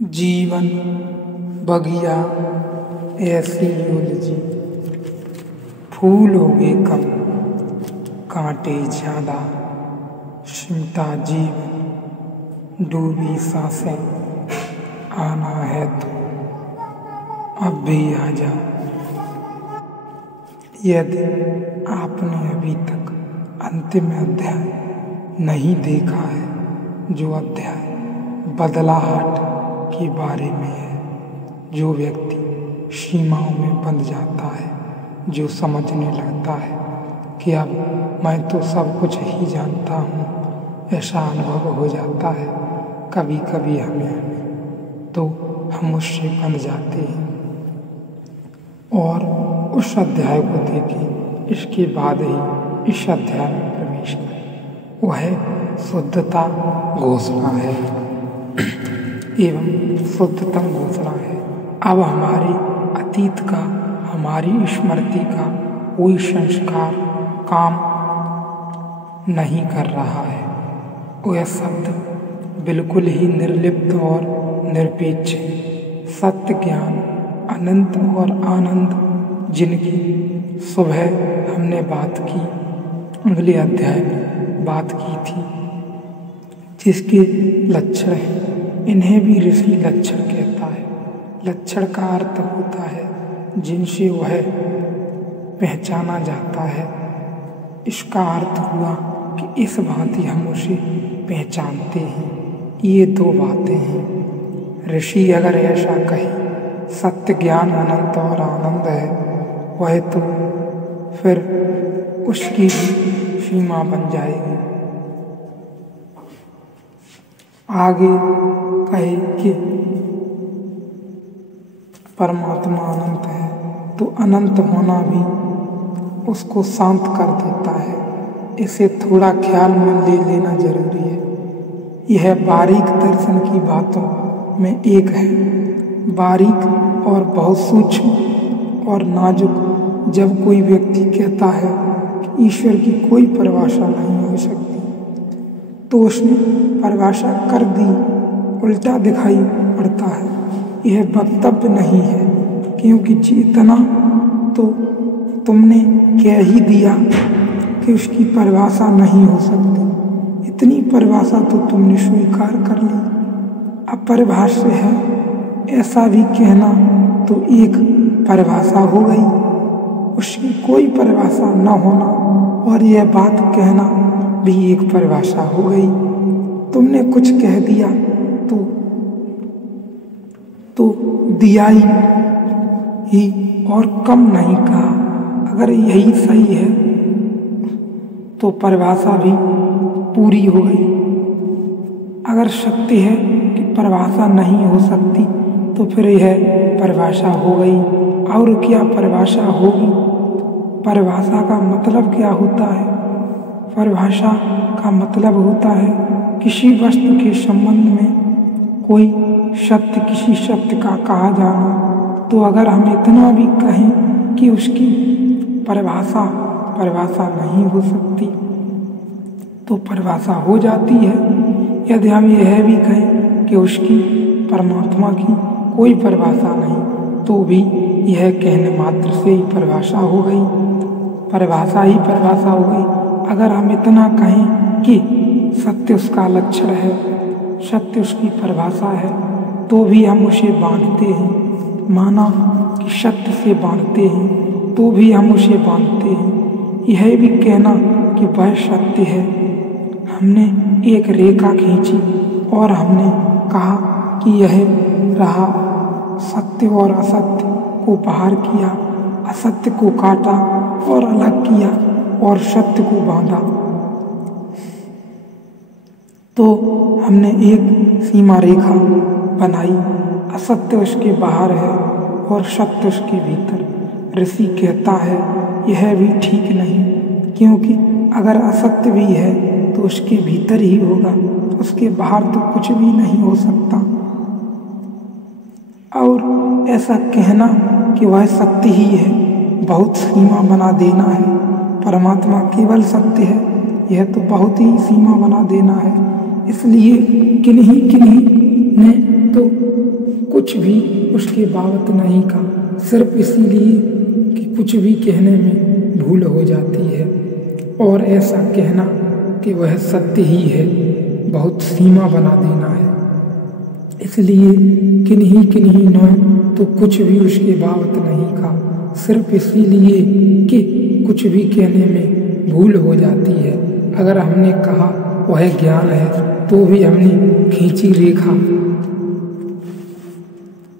जीवन बगिया ऐसी उलझी, फूल होगे कम कांटे ज्यादा, सिमटा जीवन डूबी सांसें, आना है तो अब भी आजा। यदि आपने अभी तक अंतिम अध्याय नहीं देखा है, जो अध्याय बदलाहट के बारे में है, जो व्यक्ति सीमाओं में बंध जाता है, जो समझने लगता है कि अब मैं तो सब कुछ ही जानता हूँ, ऐसा अनुभव हो जाता है कभी कभी हमें, तो हम उससे बंध जाते हैं और उस अध्याय को देखें। इसके बाद ही इस अध्याय में प्रवेश करें। वह शुद्धता घोषणा है एवं शुद्धतम घोषणा है। अब हमारे अतीत का, हमारी स्मृति का कोई संस्कार काम नहीं कर रहा है। वह शब्द बिल्कुल ही निर्लिप्त और निरपेक्ष है। सत्य, ज्ञान, अनंत और आनंद, जिनकी सुबह हमने बात की, अगले अध्याय में बात की थी, जिसके लक्षण हैं, इन्हें भी ऋषि लक्षण कहता है। लक्षण का अर्थ होता है जिनसे वह पहचाना जाता है। इसका अर्थ हुआ कि इस भांति हम उसे पहचानते हैं। ये दो बातें हैं। ऋषि अगर ऐसा कहे सत्य, ज्ञान, अनंत और आनंद है, वह तो फिर उसकी भी सीमा बन जाएगी। आगे कहे कि परमात्मा अनंत है, तो अनंत होना भी उसको शांत कर देता है। इसे थोड़ा ख्याल में ले लेना जरूरी है। यह बारीक दर्शन की बातों में एक है। बारीक और बहुत सूक्ष्म और नाजुक। जब कोई व्यक्ति कहता है कि ईश्वर की कोई परिभाषा नहीं हो सकती, तो उसने परिभाषा कर दी, उल्टा दिखाई पड़ता है। यह वक्तव्य नहीं है, क्योंकि जितना तो तुमने कह ही दिया कि उसकी परिभाषा नहीं हो सकती, इतनी परिभाषा तो तुमने स्वीकार कर ली। अपरिभाष्य है ऐसा भी कहना तो एक परिभाषा हो गई, उसकी कोई परिभाषा न होना और यह बात कहना भी एक परिभाषा हो गई। तुमने कुछ कह दिया तो दिया ही और कम नहीं कहा। अगर यही सही है तो परिभाषा भी पूरी हो गई। अगर सत्य है कि परिभाषा नहीं हो सकती, तो फिर यह परिभाषा हो गई। और क्या परिभाषा होगी? परिभाषा का मतलब क्या होता है? परिभाषा का मतलब होता है किसी वस्तु के संबंध में कोई सत्य, किसी सत्य का कहा जाना। तो अगर हम इतना भी कहें कि उसकी परिभाषा नहीं हो सकती, तो परिभाषा हो जाती है। यदि हम यह भी कहें कि उसकी, परमात्मा की कोई परिभाषा नहीं, तो भी यह कहने मात्र से ही परिभाषा हो गई। परिभाषा ही परिभाषा हो गई। अगर हम इतना कहें कि सत्य उसका लक्षण है, सत्य उसकी परिभाषा है, तो भी हम उसे बांधते हैं। माना कि सत्य से बांधते हैं, तो भी हम उसे बांधते हैं। यह भी कहना कि वह सत्य है, हमने एक रेखा खींची और हमने कहा कि यह रहा, सत्य और असत्य को बाहर किया, असत्य को काटा और अलग किया और सत्य को बांधा, तो हमने एक सीमा रेखा बनाई। असत्य उसके बाहर है और सत्य उसके भीतर। ऋषि कहता है यह भी ठीक नहीं, क्योंकि अगर असत्य भी है तो उसके भीतर ही होगा, उसके बाहर तो कुछ भी नहीं हो सकता। और ऐसा कहना कि वह सत्य ही है, बहुत सीमा बना देना है। परमात्मा केवल सत्य है, यह तो बहुत ही सीमा बना देना है। इसलिए किन्हीं ने तो कुछ भी उसके बाबत नहीं कहा, सिर्फ इसीलिए कि कुछ भी कहने में भूल हो जाती है और ऐसा कहना कि वह सत्य ही है बहुत सीमा बना देना है। इसलिए किन्हीं ने तो कुछ भी उसके बाबत नहीं कहा, सिर्फ इसीलिए कि कुछ भी कहने में भूल हो जाती है। अगर हमने कहा वह ज्ञान है तो भी हमने खींची रेखा,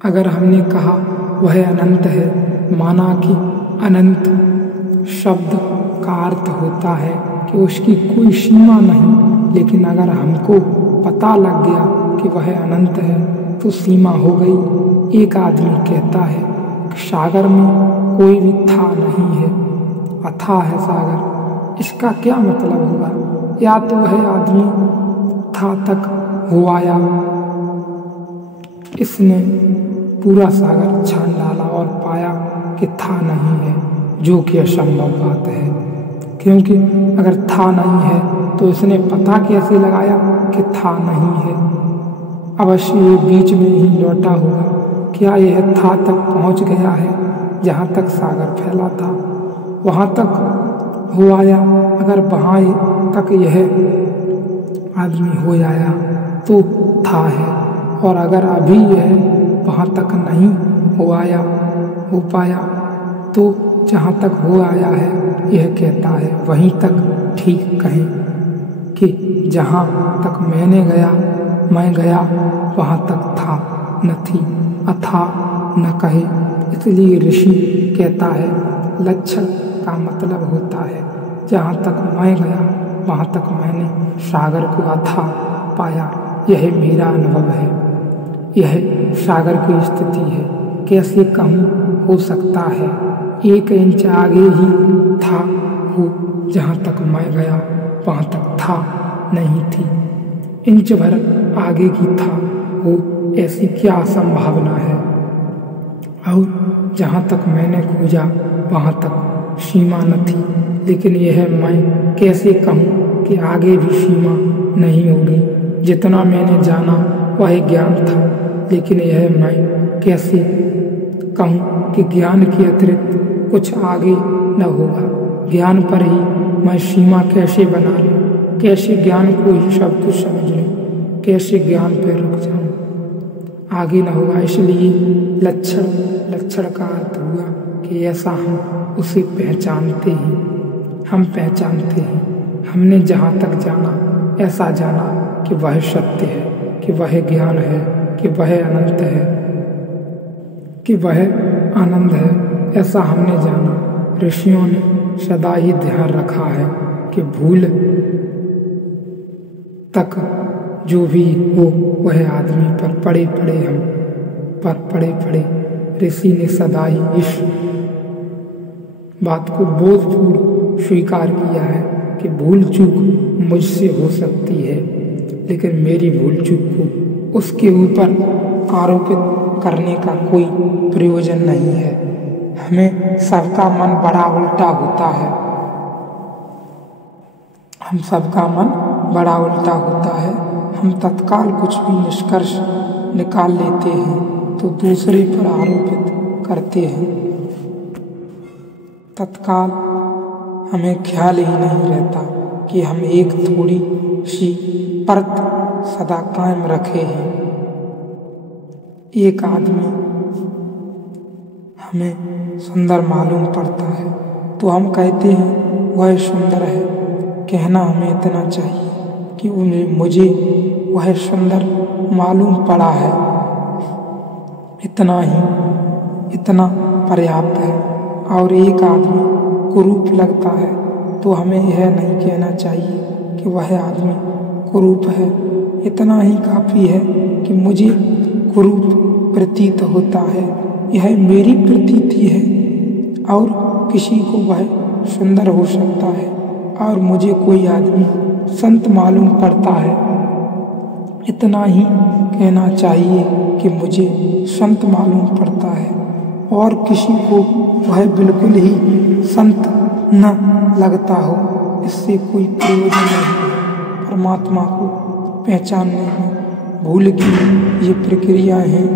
अगर हमने कहा वह अनंत है, माना कि अनंत शब्द का अर्थ होता है कि उसकी कोई सीमा नहीं। लेकिन अगर हमको पता लग गया कि वह अनंत है तो सीमा हो गई। एक आदमी कहता है कि सागर में कोई भी था नहीं है, अथाह है सागर। इसका क्या मतलब हुआ? या तो वह आदमी था तक हो आया, इसने पूरा सागर छान डाला और पाया कि था नहीं है, जो कि असंभव बात है। क्योंकि अगर था नहीं है तो इसने पता कैसे लगाया कि था नहीं है? अवश्य ये बीच में ही लौटा होगा। क्या यह था तक पहुंच गया है जहाँ तक सागर फैला था, वहाँ तक हो आया? अगर वहाँ तक यह आदमी हो आया तो था है, और अगर अभी यह वहाँ तक नहीं हो पाया तो जहाँ तक हो आया है यह कहता है वहीं तक ठीक कहें कि जहाँ तक मैं गया वहाँ तक था न थी, अथाह न कहे। इसलिए ऋषि कहता है लक्षण का मतलब होता है जहाँ तक मैं गया वहाँ तक मैंने सागर को अथाह पाया। यह मेरा अनुभव है, यह सागर की स्थिति है। कैसे कहूँ हो सकता है 1 इंच आगे ही था वो, जहाँ तक मैं गया वहाँ तक था नहीं थी। इंच भर आगे की था वो, ऐसी क्या संभावना है? और जहाँ तक मैंने खोजा वहाँ तक सीमा न थी। लेकिन यह मैं कैसे कहूँ कि आगे भी सीमा नहीं होगी? जितना मैंने जाना वह ज्ञान था, लेकिन यह मैं कैसे कहूँ कि ज्ञान के अतिरिक्त कुछ आगे न होगा? ज्ञान पर ही मैं सीमा कैसे बना लूँ? कैसे ज्ञान को ही सब कुछ समझ लूँ? कैसे ज्ञान पर रुक जाऊँ? आगे न होगा। इसलिए लक्षण का अर्थ हुआ कि ऐसा हम उसे पहचानते हैं, हम पहचानते हैं। हमने जहाँ तक जाना ऐसा जाना कि वह सत्य है, कि वह ज्ञान है, कि वह अनंत है, कि वह आनंद है। ऐसा हमने जाना। ऋषियों ने सदा ही ध्यान रखा है कि भूल तक जो भी हो वह आदमी पर पड़े पड़े। ऋषि ने सदा ही इस बात को बोधपूर्ण स्वीकार किया है कि भूल चूक मुझसे हो सकती है, लेकिन मेरी भूल चूक को उसके ऊपर आरोपित करने का कोई प्रयोजन नहीं है। हमें सबका मन बड़ा उल्टा होता है, हम तत्काल कुछ भी निष्कर्ष निकाल लेते हैं तो दूसरे पर आरोपित करते हैं। तत्काल हमें ख्याल ही नहीं रहता कि हम एक थोड़ी सी परत सदा कायम रखे हैं। एक आदमी हमें सुंदर मालूम पड़ता है तो हम कहते हैं वह सुंदर है। कहना हमें इतना चाहिए कि मुझे वह सुंदर मालूम पड़ा है, इतना पर्याप्त है। और एक आदमी कुरूप लगता है तो हमें यह नहीं कहना चाहिए कि वह आदमी कुरूप है, इतना ही काफ़ी है कि मुझे कुरूप प्रतीत होता है, यह मेरी प्रतीति है। और किसी को वह सुंदर हो सकता है और मुझे कोई आदमी संत मालूम पड़ता है, इतना ही कहना चाहिए कि मुझे संत मालूम पड़ता है और किसी को वह बिल्कुल ही संत न लगता हो। इससे कोई प्रयोजन नहीं है। परमात्मा को पहचानने में भूल की ये प्रक्रिया हैं